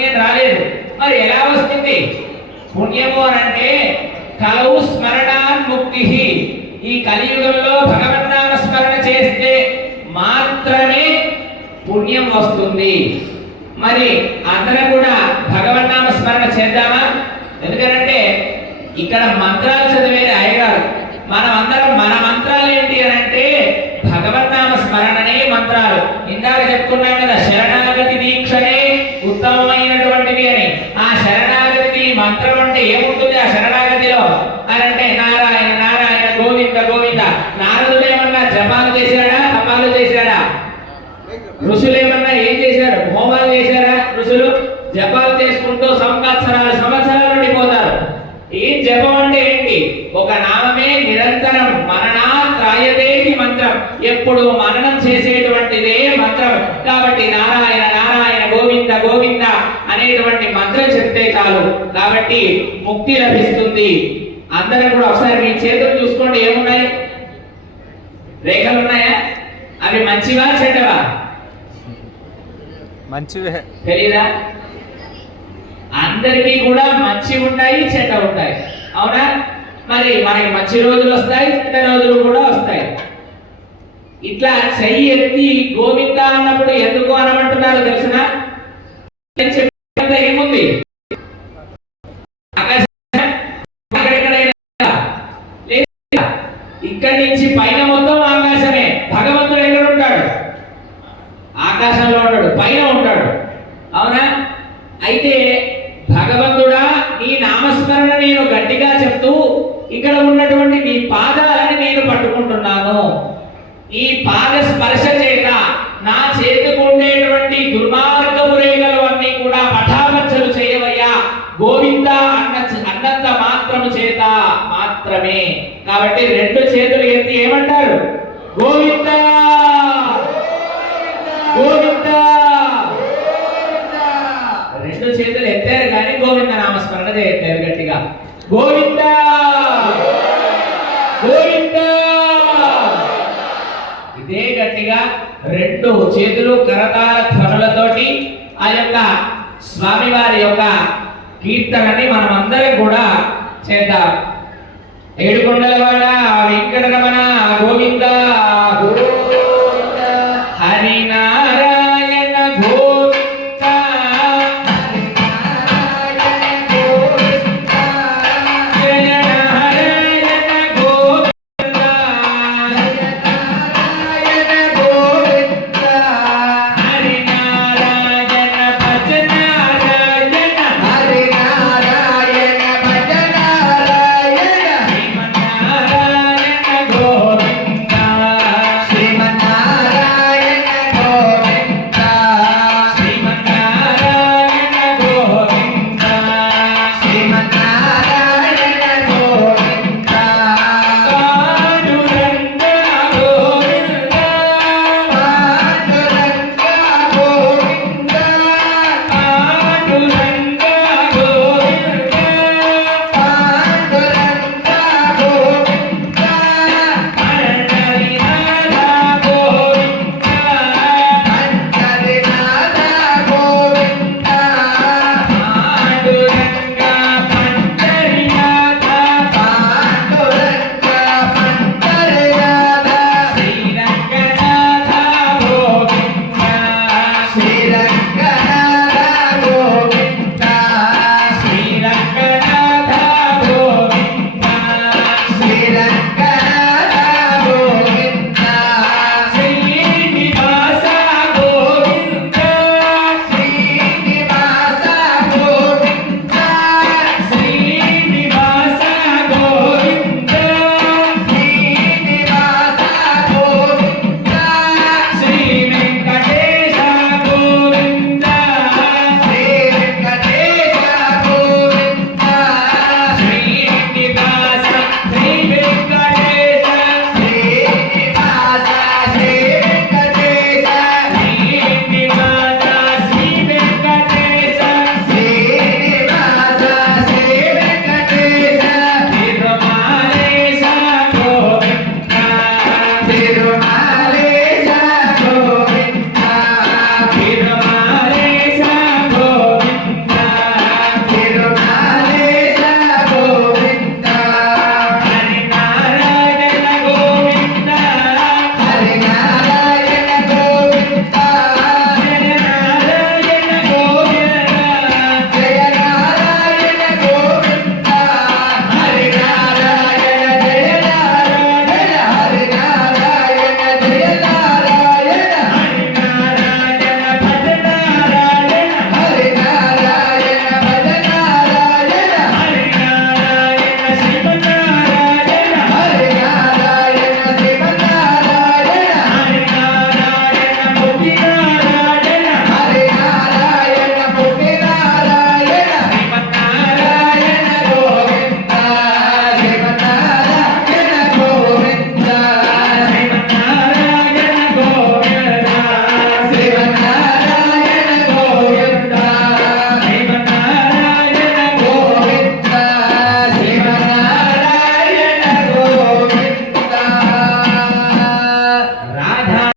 పుణ్యం రాలేదు. మరి ఎలా వస్తుంది? పుణ్యము అని అంటే కలవు స్మరణాన్ ముక్తి ఈ కలియుగంలో భగవన్నామ స్మరణ చేస్తే మాత్రమే పుణ్యం వస్తుంది. మరి అందరం కూడా భగవన్నామ స్మరణ చేద్దామా? ఎందుకంటే ఇక్కడ మంత్రాలు చదివేది అయ్యగారు. మనం అందరం మన మంత్రాలు ఏంటి అని అంటే భగవన్నామ స్మరణనే మంత్రాలు. ఇందాక చెప్పుకున్నాం కదా శరణాగతి దీక్షనే ఆ శరణాగతి మంత్రం అంటే ఏముంటుంది ఆ శరణాగతిలో? అని అంటే నారాయణ నారాయణ గోవింద గోవింద. నారదుడు ఏమన్నా జపాలు చేశాడా? తపాలు చేశాడా? ఋషులు ఏమన్నా ఏం చేశారు? హోమాలు చేశారా ఋషులు? జపాలు చేసుకుంటూ సంవత్సరాలు సంవత్సరాలు ఉండిపోతారు. ఈ జపం అంటే ఏంటి? ఒక నామే నిరంతరం మరణా త్రాయదేటి మంత్రం. ఎప్పుడు మరణం చేసేటువంటిదే మంత్రం. కాబట్టి నారాయణ గోవింద గోవింద అనేటువంటి మంత్రం చెప్తే చాలు. కాబట్టి ముక్తి లభిస్తుంది. అందరూ కూడా ఒకసారి మీ చేతులు చూసుకోండి. ఏమున్నాయి? రేఖలు ఉన్నాయా అవి మంచివా చెడ్డవా? మంచివే. తెలీదా? అందరికీ కూడా మంచి ఉంటాయి చెడ్డ ఉంటాయి. అవునా? మరి మనకి మంచి రోజులు వస్తాయి చెడ్డ రోజులు కూడా వస్తాయి. ఇట్లా చెయ్యి ఎత్తి గోవింద అన్నప్పుడు ఎందుకు అనమంటున్నారు తెలిసిన? ఏముంది ఇక్కడి నుంచి పైన మొత్తం ఆకాశమే భగవంతుడు ఎక్కడ ఉంటాడు ఆకాశంలో ఉంటాడు పైన ఉంటాడు అవునా అయితే భగవంతుడా నీ నామస్మరణ నేను గట్టిగా చెప్తూ ఇక్కడ ఉన్నటువంటి నీ పాదాలని నేను పట్టుకుంటున్నాను. ఈ పాద స్పర్శ రెండు చేతులు ఎత్తి ఏమంటారు? గోవింద! గోవింద! రెండు చేతులు ఎత్తారు కానీ గోవింద నామస్మరణ చేయట్లేదు గట్టిగా. గోవింద! గోవింద! ఇదే గట్టిగా రెండు చేతులు కరతాల ధ్వనులతోటి ఆ యొక్క స్వామివారి యొక్క కీర్తనని మనమందరం కూడా చేద్దాం. ఏడు కొండల వాడ వెంకటరమణ గోవింద. గోవింద. హరినారా